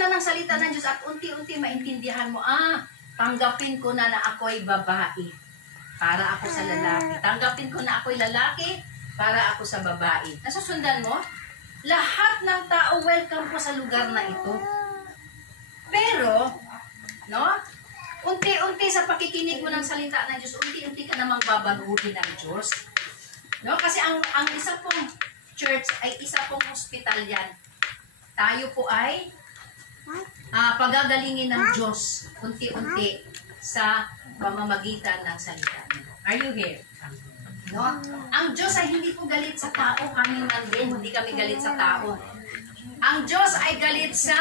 ka na ng salita ng Diyos at unti-unti maintindihan mo, tanggapin ko na ako'y babae para ako sa lalaki. Tanggapin ko na ako'y lalaki para ako sa babae. Nasusundan mo? Lahat ng tao welcome po sa lugar na ito. Pero, no? Unti-unti sa pakikinig mo ng salita ng Diyos, unti-unti ka namang babaguhin ng Diyos. No? Kasi ang isa pong church ay isa pong hospital yan. Tayo po ay pagagalingin ng Diyos unti-unti sa pamamagitan ng salita. Are you here? No? Ang Diyos ay hindi po galit sa tao, kami man din, hindi kami galit sa tao. Ang Diyos ay galit sa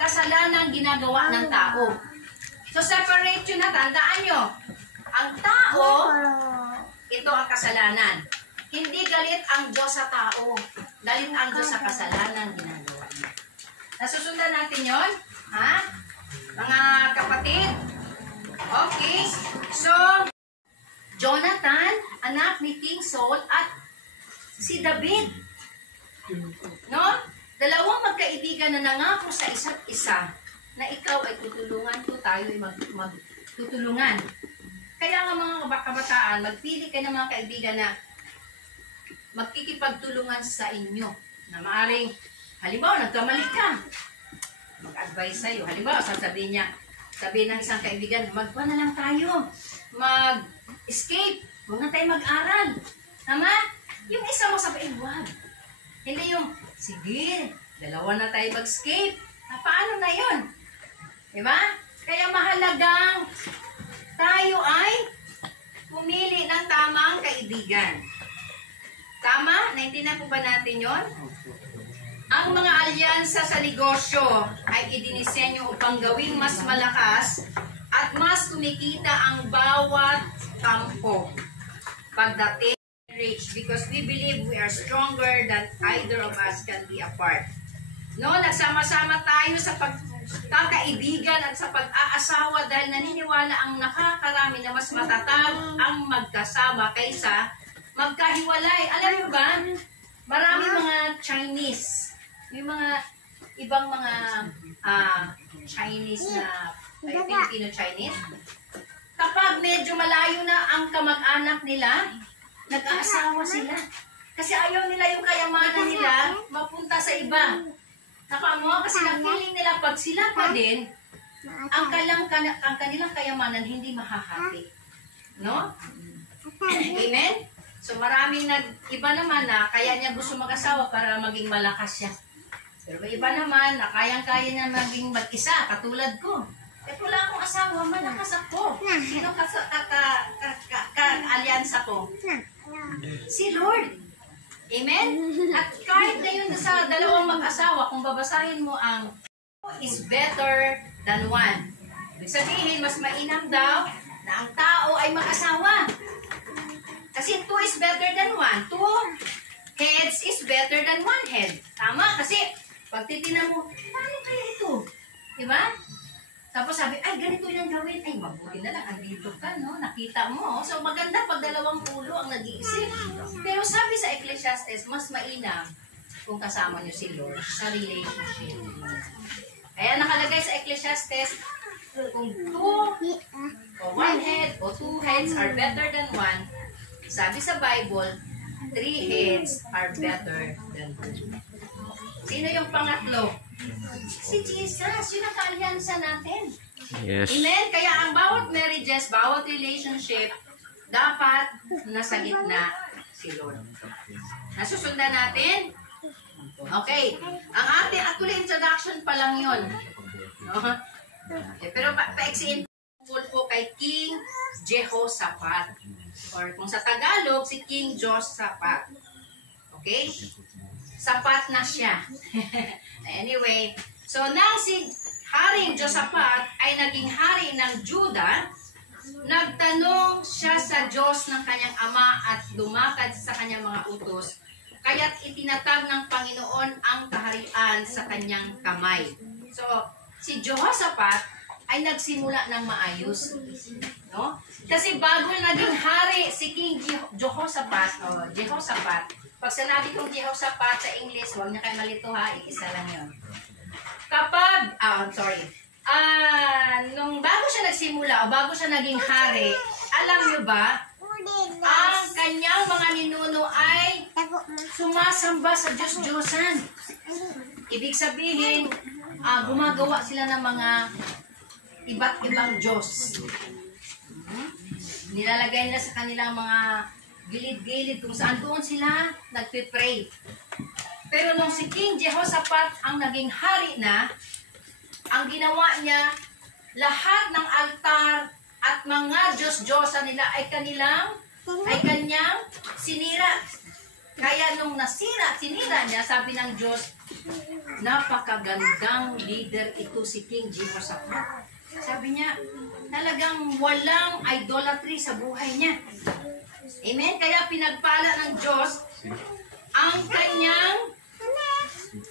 kasalanan ginagawa ng tao. So separate yun na, tandaan nyo. Ang tao, ito ang kasalanan. Hindi galit ang Diyos sa tao. Galit ang Diyos sa kasalanan ginagawa niya. Nasusundan natin yon, ha? Mga kapatid? Okay. So, Jonathan, anak ni King Saul, at si David. No? Dalawang magkaibigan na nangako sa isa't isa na ikaw ay tutulungan ko, tayo ay magtutulungan. Kaya nga mga kabataan, magpili kayo ng mga kaibigan na magkikipagtulungan sa inyo. Na maaring, halimbawa, nagkamali ka. Mag-advise sa'yo. Halimbawa, sabihin ng isang kaibigan, magpa na lang tayo. Mag-escape. Huwag na tayo mag-aral. Tama? Yung isa mo sabihin, wag. Hindi yung, sige, dalawa na tayo mag-escape. Paano na yun? Diba? Kaya mahalagang tayo ay pumili ng tamang kaibigan. Tama? Naintindihan po ba natin yon? Ang mga alyansa sa negosyo ay idinisenyo upang gawing mas malakas at mas kumikita ang bawat kampo pagdating rich, because we believe we are stronger than either of us can be apart. No, nagsama-sama tayo sa pagkakaibigan at sa pag-aasawa dahil naniniwala ang nakakarami na mas matatag ang magkasama kaysa magkahiwalay. Alam mo ba, marami mga Chinese, yung mga ibang mga Chinese na Filipino-Chinese, kapag medyo malayo na ang kamag-anak nila, nag-aasawa sila. Kasi ayaw nila yung kayamanan nila mapunta sa iba. Nakamo, kasi na-feeling nila pag sila pa din, ang kanilang kayamanan hindi mahahati. No? Amen? So maraming iba naman na kaya niya gusto mag-asawa para maging malakas siya. Pero may iba naman na kayang-kaya niya maging mag-isa, katulad ko. Eh wala akong asawa, malakas ako. Sino ka-alyansa ko? Si Lord. Amen? At kahit na yun sa dalawang mag-asawa, kung babasahin mo ang is better than one. Ibig sabihin, mas mainam daw na ang tao ay mag-asawa. Kasi 2 is better than 1. 2 heads is better than 1 head. Tama? Kasi pag titinan mo, paano kaya ito? Diba? Tapos sabi, ay ganito yung gawin. Ay mabuti na lang, andito ka, no? Nakita mo. So maganda pag dalawang ulo ang nag-iisip. Pero sabi sa Ecclesiastes, mas mainam kung kasama nyo si Lord sa relationship. Kaya nakalagay sa Ecclesiastes, kung 2 o 1 head o 2 heads are better than 1, sabi sa Bible, 3 heads are better than 2. Sino yung pangatlo? Si Jesus. Yun ang kaalyansa natin. Yes. Amen? Kaya ang bawat marriages, bawat relationship, dapat nasa gitna si Lord. Nasusundan natin? Okay. Ang ating actually introduction pa lang yun. No? Okay. Pero pa-exiin po kay King Jehoshaphat. Or kung sa Tagalog, si King Josaphat. Okay? Sapat na siya. Anyway, so nang si Haring Josaphat ay naging hari ng Juda, nagtanong siya sa Diyos ng kanyang ama at lumakad sa kanyang mga utos, kaya't itinatag ng Panginoon ang kaharian sa kanyang kamay. So, si Jehoshaphat ay nagsimula ng maayos. No? Kasi bago naging hari si King Jehoshaphat, pag sinabi kong Jehoshaphat sa English, huwag niya kayo malito ha, isa lang yun. kapag, nung bago siya nagsimula o bago siya naging hari, alam niyo ba, ang kanyang mga ninuno ay sumasamba sa Diyos-Diyosan. Ibig sabihin, gumagawa sila ng mga iba't ibang Diyos. Nilalagay nila sa kanilang mga gilid-gilid kung saan doon sila nagpipray. Pero nung si King Jehoshaphat ang naging hari na, ang ginawa niya, lahat ng altar at mga Diyos-Diyosa nila ay kanyang sinira. Kaya nung sinira niya, sabi ng Diyos, napakagandang leader ito si King Jehoshaphat. Sabi niya, talagang walang idolatry sa buhay niya. Amen? Kaya pinagpala ng Diyos ang kanyang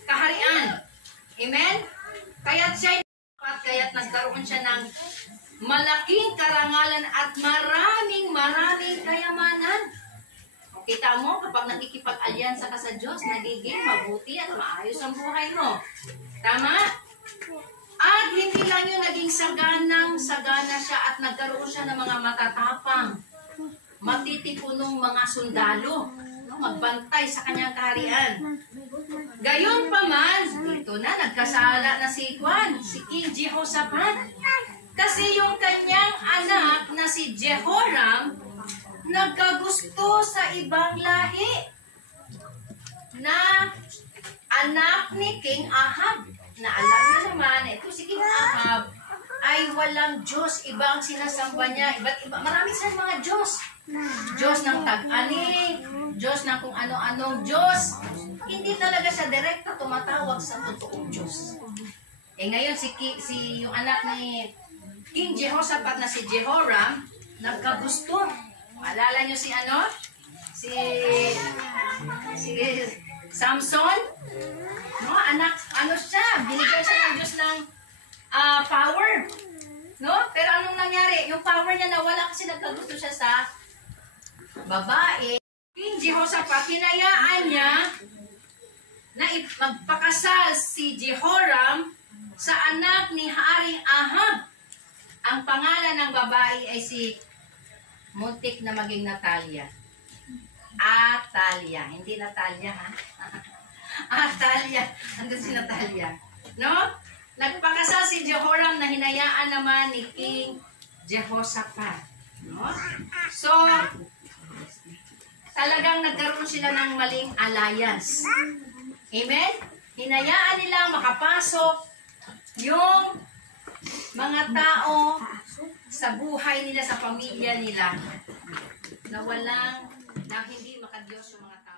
kaharian. Amen? Kaya't nagkaroon siya ng malaking karangalan at maraming kayamanan. O, kita mo, kapag nakikipag-alyansa ka sa Diyos, nagiging mabuti at maayos ang buhay mo. Tama? At hindi lang yun, naging sagana siya at nagkaroon siya ng mga matatapang, matitipunong mga sundalo, magbantay sa kanyang kaharian. Gayon pa man, dito na, nagkasala na si King Jehoshaphat. Kasi yung kanyang anak na si Jehoram, nagkagusto sa ibang lahi na anak ni King Ahab. Na alam niyo naman, ito si King Ahab ay walang Diyos, ibang sinasamba niya, marami silang mga Diyos. Diyos ng tag-ani, Diyos ng kung ano-anong Diyos. Hindi talaga siya direkta tumatawag sa totoong Diyos. Ngayon, yung anak ni King Jehoshaphat na si Jehoram, nagkagusto. Maalala niyo si Samson? No, anak, siya, binigyan siya ng Diyos ng power. No? Pero anong nangyari? Yung power niya nawala kasi nagkagusto siya sa babae. King Jehoshaphat, hinayaan niya na magpakasal si Jehoram sa anak ni Haring Ahab. Ang pangalan ng babae ay si muntik na maging Natalia. Atalia. Hindi Natalia, ha? Atalia. Andun si Natalia. No? Nagpakasal si Jehoram na hinayaan naman ni King Jehoshaphat. No? So, talagang nagkaroon sila ng maling alliance. Amen? Hinayaan nila makapasok yung mga tao sa buhay nila, sa pamilya nila, na hindi makadiyos yung mga tao.